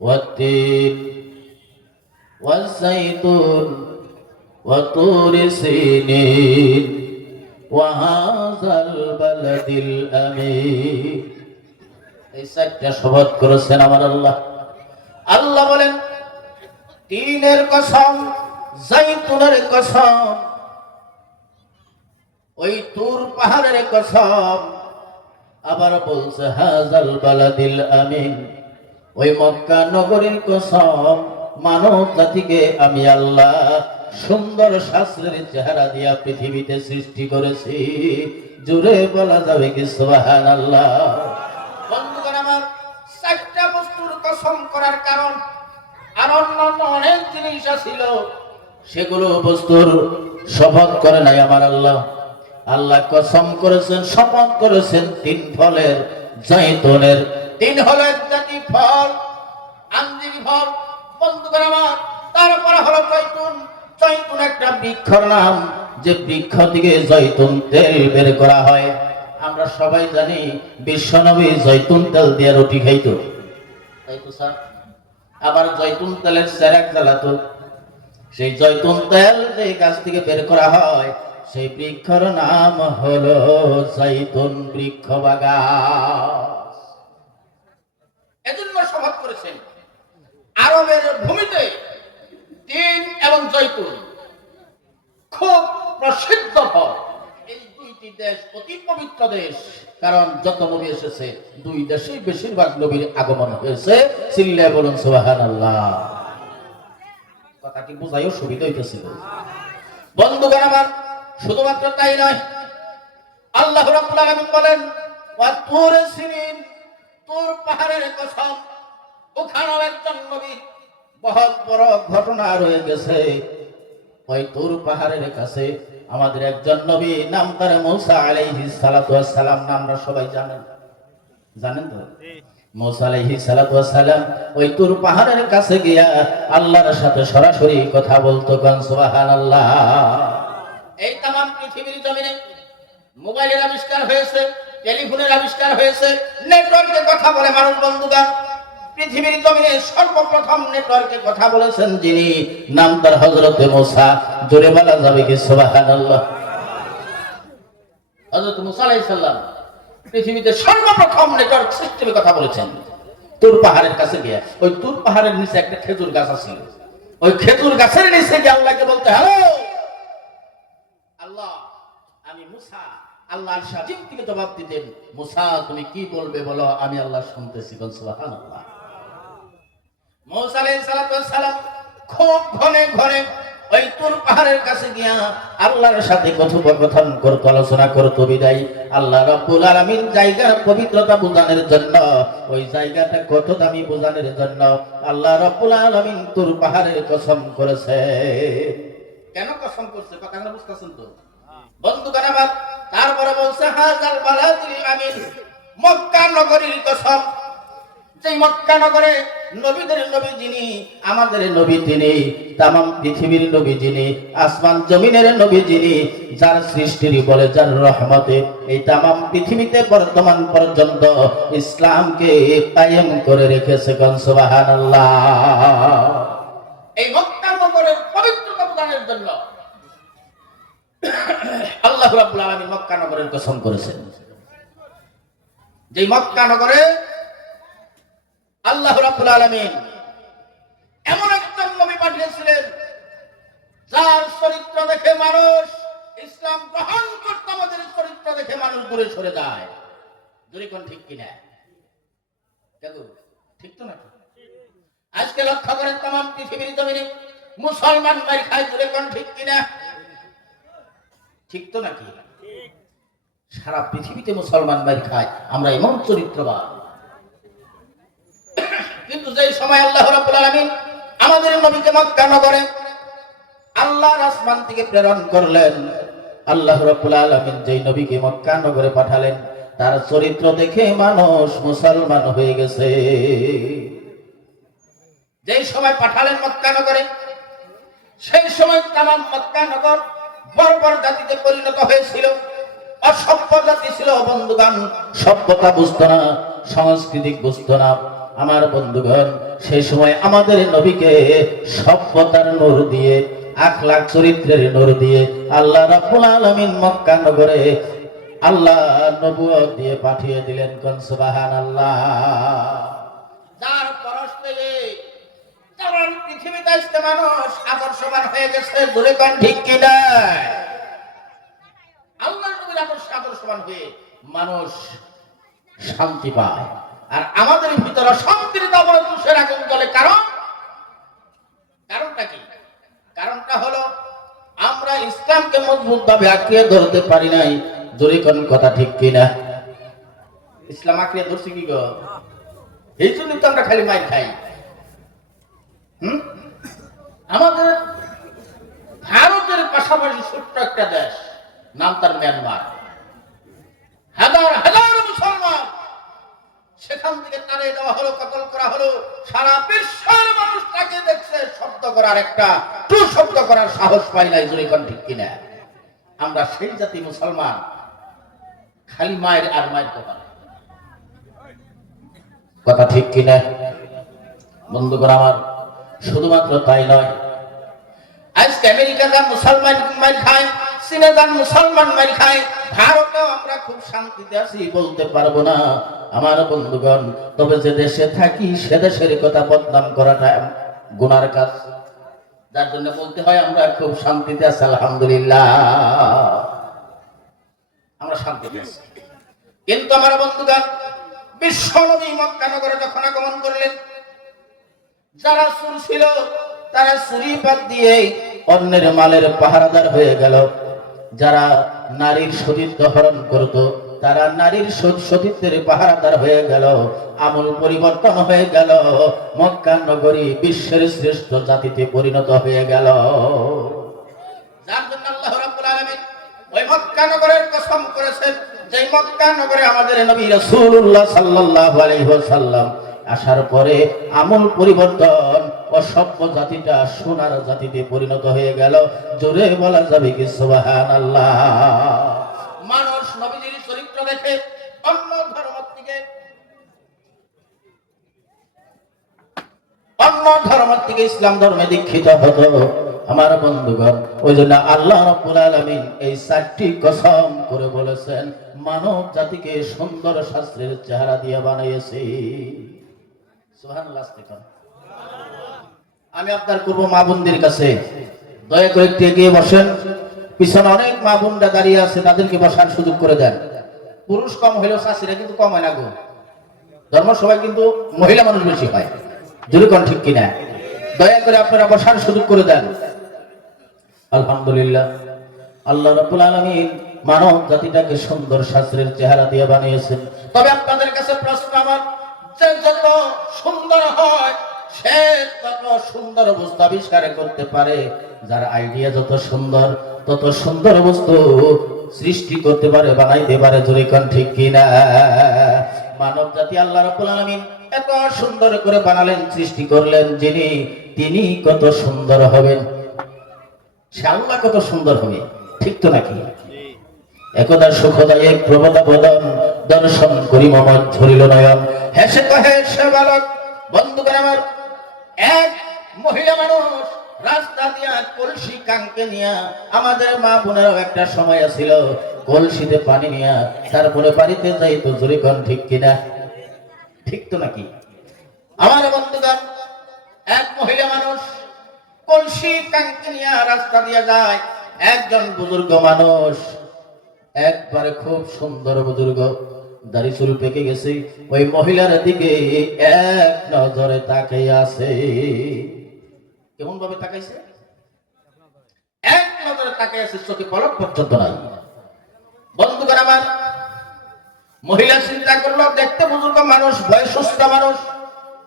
والتين والزيتون وطور سينين وهذا البلد الأمين এই চারটা শপথ করেছেন আমার আল্লাহ আল্লাহ বলেন তিনের কসম জাইতুনের কসম ওই তুর পাহাড়ের কসম আবার বলছে হাজাল বালাদিল আমিন ওই মক্কা নগরীর কসম মানব জাতিকে আমি আল্লাহ সুন্দর শাস্ত্রের চেহারা দিয়া পৃথিবীতে সৃষ্টি করেছি। জুড়ে বলা যাবে কি সুবাহান আল্লাহ বন্ধুগণ আমার চারটা বস্তুর কসম করার কারণ আর অন্যান্য অনেক জিনিস ছিল সেগুলো বস্তুর শপথ করে নাই আমার আল্লাহ। আল্লাহ কসম করেছেন শপথ করেছেন তিন ফলের জৈতনের তিন হলো এক জাতি ফল আঞ্জির ফল। বন্ধুগণ আমার, তারপরে হলো জৈতুন জৈতুন একটা বৃক্ষর নাম, যে বৃক্ষ থেকে জৈতুন তেল বের করা হয়। আমরা সবাই জানি, বিশ্বনবী জৈতুন তেল দিয়ে রুটি খাইতো। তাই তো স্যার? আবার জৈতুন তেলের সেরাক জ্বালাতো। সেই জৈতুন তেল যে গাছ থেকে বের করা হয়, সেই বৃক্ষর নাম হলো জৈতুন বৃক্ষ বাগান এজন্য শপথ করেছেন আরবের ভূমিতে তিন এবং জৈতুন খুব প্রসিদ্ধ ফল। এই দুইটি দেশ অতি পবিত্র দেশ। কারণ যত নবী এসেছে, দুই দেশেই বেশিরভাগ নবীর আগমন হয়েছে। বলুন আল্লাহ কথাটি বোঝাইও সুবিধা হইতেছিল। বন্ধুগণ আমার, শুধুমাত্র তাই নয়, আল্লাহ রাব্বুল বলেন, ওয়া তুর সিনিন, তুর পাহাড়ের কসম ওখানেও একজন নবী। বহুত বড় ঘটনা রয়ে গেছে। ওই তুর পাহাড়ের কাছে আমাদের একজন নবী নাম তার মৌসা আলাইহিস সালাতু সালাম নামরা সবাই জানেন। জানেন তো? মৌসা আলাইহিস সালাতু সালাম ওই তুর পাহাড়ের কাছে গিয়া আল্লাহর সাথে সরাসরি কথা বলতো গান সুবহানাল্লাহ। এই তামাম পৃথিবীর জমিনে মোবাইলের আবিষ্কার হয়েছে টেলিফোনের আবিষ্কার হয়েছে নেটওয়ার্কে কথা বলে মানুষ বন্ধুগণ পৃথিবীর জমিনে সর্বপ্রথম নেটওয়ার্কে কথা বলেছেন যিনি, নাম তার হজরতে মোসা। জোরে বলা যাবে কি? পৃথিবীতে সর্বপ্রথম নেটওয়ার্ক কথা বলেছেন। তুর পাহাড়ের কাছে ওই তুর পাহাড়ের নিচে একটা খেজুর গাছ আছে। ওই খেজুর গাছের নিচে গিয়ে আল্লাহকে বলতে, হ্যালো! আল্লাহ, আমি মুসা। আল্লাহর সাজিম থেকে জবাব দিতেন, মুসা, তুমি কি বলবে বলো? আমি আল্লাহ শুনতেছি বল, সুবহানাল্লাহ। মুসা সালাম খুব ঘনে ঘনে ওই তুর পাহাড়ের কাছে গিয়া আল্লাহর সাথে কথোপকথন করতো, আলোচনা করতো বিদায়। আল্লাহ রাব্বুল আলামিন জায়গার পবিত্রতা বোঝানোর জন্য, ওই জায়গাটা কত দামি বোঝানোর জন্য আল্লাহ রাব্বুল আলামিন তুর পাহাড়ের কসম করেছে। কেন কসম করছে? কথাগুলো বুঝতেছেন তো? বন্ধুগণ আমার, তারপরে বলছে, হাজার বালাদিল আমিন, মক্কা নগরীর কসম। যেই মক্কা নগরে নবীদের নবী যিনি, আমাদের নবী তিনি, তামাম পৃথিবীর নবী যিনি, আসমান জমিনের নবী যিনি, যার সৃষ্টির বলে যার রহমতে এই তামাম পৃথিবীতে বর্তমান পর্যন্ত ইসলামকে কায়েম করে রেখেছে গন সুবহানাল্লাহ। এই মক্কা নগরের পবিত্রতা প্রদানের জন্য আল্লাহ রাব্বুল আলামিন মক্কা নগরের কসম করেছেন। যে মক্কা নগরে আল্লাহ রাব্বুল আলামিন এমন একজন নবী পাঠিয়েছিলেন, যার চরিত্র দেখে মানুষ ইসলাম গ্রহণ করতে আমাদের চরিত্র দেখে মানুষ দূরে সরে যায়। দূরে কোন ঠিক কিনা? দেখো, ঠিক তো নাকি আজকে লক্ষ্য করেন তাম পৃথিবীর জমিনে মুসলমান মাই খায়, দূরে কোন ঠিক কিনা? ঠিক তো নাকি সারা পৃথিবীতে মুসলমান মাই খায়, আমরা এমন চরিত্রবান। কিন্তু সময় আল্লাহ রাব্বুল আলামিন আমাদের নবীকে মক্কা নগরে আল্লাহর আসমান থেকে প্রেরণ করলেন, আল্লাহ রাব্বুল আলামিন যেই নবীকে মক্কা নগরে পাঠালেন, তার চরিত্র দেখে মানুষ মুসলমান হয়ে গেছে। যেই সময় পাঠালেন মক্কা নগরে, সেই সময় তাম মক্কা নগর বর্বর জাতিতে পরিণত হয়েছিল। অসভ্য জাতি ছিল বন্ধুগান সভ্যতা বুঝতো না, সাংস্কৃতিক বুঝতো না। আমার বন্ধুগণ সেই সময় আমাদের নবীকে সভ্যতার নূর দিয়ে আখলাক চরিত্রের নূর দিয়ে আল্লাহ রাব্বুল আলামিন মক্কা নগরে আল্লাহ নবুয়ত দিয়ে পাঠিয়ে দিলেন কোন সুবহানাল্লাহ। যার পরশ হয়ে গেছে ঠিক কিনা আল্লাহ মানুষ শান্তি পায়। আর আমাদের ভিতরে শান্তির দাবনে তুষের আগুন জ্বলে কারণ? কারণটা কি? কারণটা হলো, আমরা ইসলামকে মজবুত ভাবে আঁকড়িয়ে ধরতে পারি নাই। জোরে কোন কথা ঠিক কিনা? ইসলাম আঁকড়িয়ে ধরছি কি এই জন্যই তো আমরা খালি মাই খাই। হুম? আমাদের ভারতের পাশাপাশি ছোট্ট একটা দেশ, নাম তার মিয়ানমার। হাজার হাজার মুসলমান সেখান থেকে তাড়িয়ে দেওয়া হলো, কতল করা হলো। সারা বিশ্বের মানুষ তাকে দেখছে, শব্দ করার একটা টু শব্দ করার সাহস পাই নাই জোরে কোন ঠিক কিনা? আমরা সেই জাতি মুসলমান, খালি মায়ের আর মায়ের কথা কথা ঠিক কিনা? বন্ধুগণ আমার, শুধুমাত্র তাই নয়। আজকে আমেরিকা যান মুসলমান মার খায় চীনে যান মুসলমান মাইল খায় ভারতেও আমরা খুব শান্তিতে আছি, বলতে পারব না। আমার বন্ধুগণ, তবে যে দেশে থাকি, সে দেশের কথা বদনাম করাটা গুনার কাজ। যার জন্য বলতে হয়, আমরা খুব শান্তিতে আছি, আলহামদুলিল্লাহ। আমরা শান্তিতে আছি। কিন্তু আমার বন্ধুগণ, বিশ্ব নবী মক্কা যখন আগমন করলেন, যারা চুর ছিল, তারা চুরি বাদ দিয়ে অন্যের মালের পাহারাদার হয়ে গেল। যারা নারীর সতীত্ব হরণ করত। তারা নারীর সত- সতীত্বের পাহারাদার হয়ে গেল, আমল পরিবর্তন হয়ে গেল, মক্কা নগরী বিশ্বের শ্রেষ্ঠ জাতিতে পরিণত হয়ে গেল। যার জন্য ওই মক্কা নগরের যে, মক্কা নগরে আমাদের নবী রাসূলুল্লাহ সাল্লাল্লাহু আসার পরে আমল পরিবর্তন অসভ্য জাতিটা সোনার জাতিতে পরিণত হয়ে গেল। জোরে বলা যাবে কি সুবহানাল্লাহ? মানুষ নবীজির চরিত্র দেখে অন্য ধর্ম থেকে অন্য ধর্ম থেকে ইসলাম ধর্মে দীক্ষিত হতো। আমার বন্ধুগণ, ওই জন্য আল্লাহ রাব্বুল আলামিন এই চারটি কসম করে বলেছেন, মানব জাতিকে সুন্দর শাস্ত্রের চেহারা দিয়ে বানিয়েছে। সুবহানাল্লাহ, আস্তে কর। আমি আপনার করব মা বোনদের কাছে। দয়া করে একটু এগিয়ে বসেন। পিছনে অনেক মা বোনরা দাঁড়িয়ে আছে, তাদেরকে বসার সুযোগ করে দেন। পুরুষ কম হইলেও শাশিরা কিন্তু কম হয় না গো। ধর্ম সবাই কিন্তু মহিলা মানুষ বেশি হয়। কোন ঠিক কিনা? দয়া করে আপনারা বসার সুযোগ করে দেন। আলহামদুলিল্লাহ। আল্লাহ রাব্বুল আলামিন মানব জাতিটাকে সুন্দর শাস্ত্রের চেহারা দিয়ে বানিয়েছেন। তবে আপনাদের কাছে প্রশ্ন আমার যত সুন্দর হয় সে তত সুন্দর বস্তু আবিষ্কার করতে পারে, যার আইডিয়া যত সুন্দর, তত সুন্দর বস্তু সৃষ্টি করতে পারে, বানাইতে পারে, জোরে কোন ঠিক কিনা? মানব জাতি আল্লাহ রাব্বুল আলামিন এত সুন্দর করে বানালেন, সৃষ্টি করলেন যিনি, তিনি কত সুন্দর হবেন। সে আল্লাহ কত সুন্দর হবে, ঠিক তো নাকি? একদা সুখদায়ক প্রবদা বদন দর্শন করি মমত ধরিল নয়ন। হেসে কহে সে বালক, বন্ধুগণ আমার এক মহিলা মানুষ রাস্তা দিয়া কলসি কাঙ্কে নিয়া আমাদের মা বোনেরও একটা সময় ছিল কলসিতে পানি নিয়া তারপরে বাড়িতে যাই তো জোরে ঠিক কিনা? ঠিক তো নাকি? আমার বন্ধুগণ, এক মহিলা মানুষ কলসি কাঙ্কি নিয়া রাস্তা দিয়ে যায়, একজন বুজুর্গ মানুষ, একবারে খুব সুন্দর বুজুর্গ। দাড়ি চুল পেকে গেছে। ওই মহিলার দিকে এক নজরে তাকাই আছে। কেমন ভাবে তাকাইছে? এক নজরে তাকাই আছে, চোখে পলক পর্যন্ত নাই। বন্ধুগণ আমার, মহিলা চিন্তা করল, দেখতে বুজুর্গ মানুষ বয়স সুস্থ মানুষ,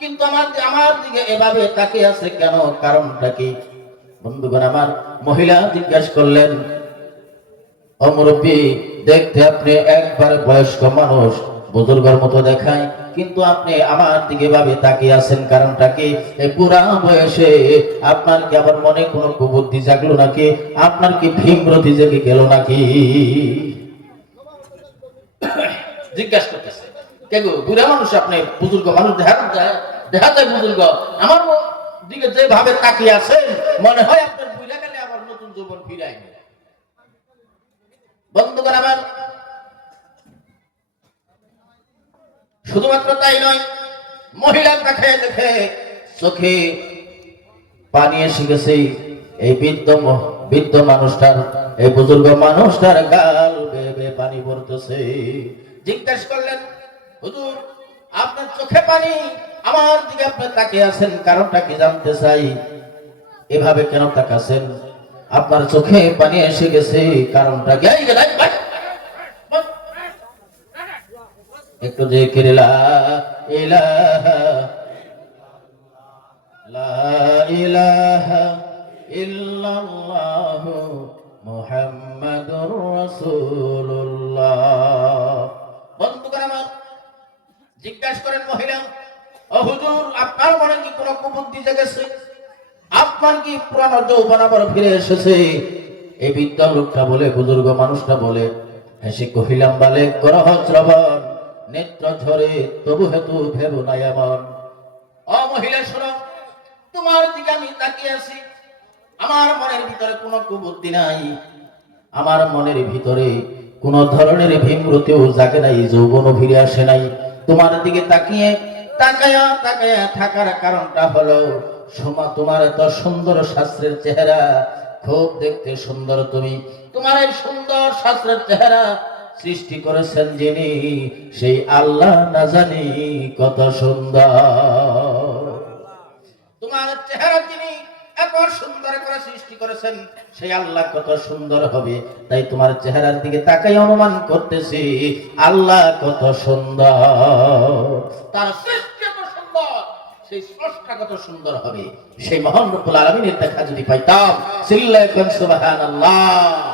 কিন্তু আমার আমার দিকে এভাবে তাকিয়ে আছে কেন? কারণটা কি? বন্ধুগণ আমার, মহিলা জিজ্ঞাসা করলেন ও মুরব্বী, দেখতে আপনি একবারে বয়স্ক মানুষ, বুজুর্গের মতো দেখায় কিন্তু আপনি আমার দিকে ভাবে তাকিয়ে আছেন, কারণটা কি? পুরা বয়সে আপনার কি আবার মনে কোনো কুবুদ্ধি জাগলো নাকি? আপনার কি ভীমরতি জেগে গেল নাকি? জিজ্ঞাসা করতেছে, কে গো, বুড়া মানুষ আপনি, বুজুর্গ মানুষ, দেখা যায় দেখা যায় বুজুর্গ। আমার দিকে যেভাবে তাকিয়ে আছেন, মনে হয় আপনার বুড়া গেলে আবার নতুন জীবন ফিরাই বন্ধুগণ আমার, শুধুমাত্র তাই নয় মহিলা দেখে দেখে চোখে পানি এসে গেছে। এই বৃদ্ধ বৃদ্ধ মানুষটার, এই বুজুর্গ মানুষটার গাল বেয়ে পানি পড়তেছে। জিজ্ঞেস করলেন, হুজুর, আপনার চোখে পানি আমার দিকে আপনি তাকিয়ে আছেন, কারণটা কি জানতে চাই? এভাবে কেন তাকাছেন? আপনার চোখে পানি এসে গেছে, কারণটা। একটু যে কিরিলা ইলাহা জিজ্ঞাসা করেন মহিলা হুজুর, আপনার মনে কি কোনো কুবুদ্ধি জেগেছে? আপনার কি পুরানো যৌবন আবার ফিরে এসেছে? এই বিদ্যা লোকটা বলে, বুজুর্গ মানুষটা বলে, হেসে কহিলাম বালে করহ শ্রবণ নেত্র ঝরে, তবু হেতু ভেব নাই এমন ও মহিলা, শোনো, তোমার দিকে আমি তাকিয়ে আছি। আমার মনের ভিতরে কোনো কুবুদ্ধি নাই। আমার মনের ভিতরে কোন ধরনের ভীমরতিও জাগে নাই যৌবন ফিরে আসে নাই। তোমার দিকে তাকিয়ে, তাকায়া তাকায়া থাকার কারণটা হলো সোমা, তোমার এত সুন্দর শাস্ত্রের চেহারা। খুব দেখতে সুন্দর তুমি। তোমার এই সুন্দর শাস্ত্রের চেহারা সৃষ্টি করেছেন যিনি, সেই আল্লাহ না জানি কত সুন্দর। তোমার চেহারা যিনি এত সুন্দর করে সৃষ্টি করেছেন, সেই আল্লাহ কত সুন্দর হবে। তাই তোমার চেহারার দিকে তাকাই অনুমান করতেছি, আল্লাহ কত সুন্দর। তার সেই স্পষ্টাগত সুন্দর হবে। সেই মহান রব্বুল আলামিনের দেখা যদি পাইতাম সিল্লাহ সুবহানাল্লাহ?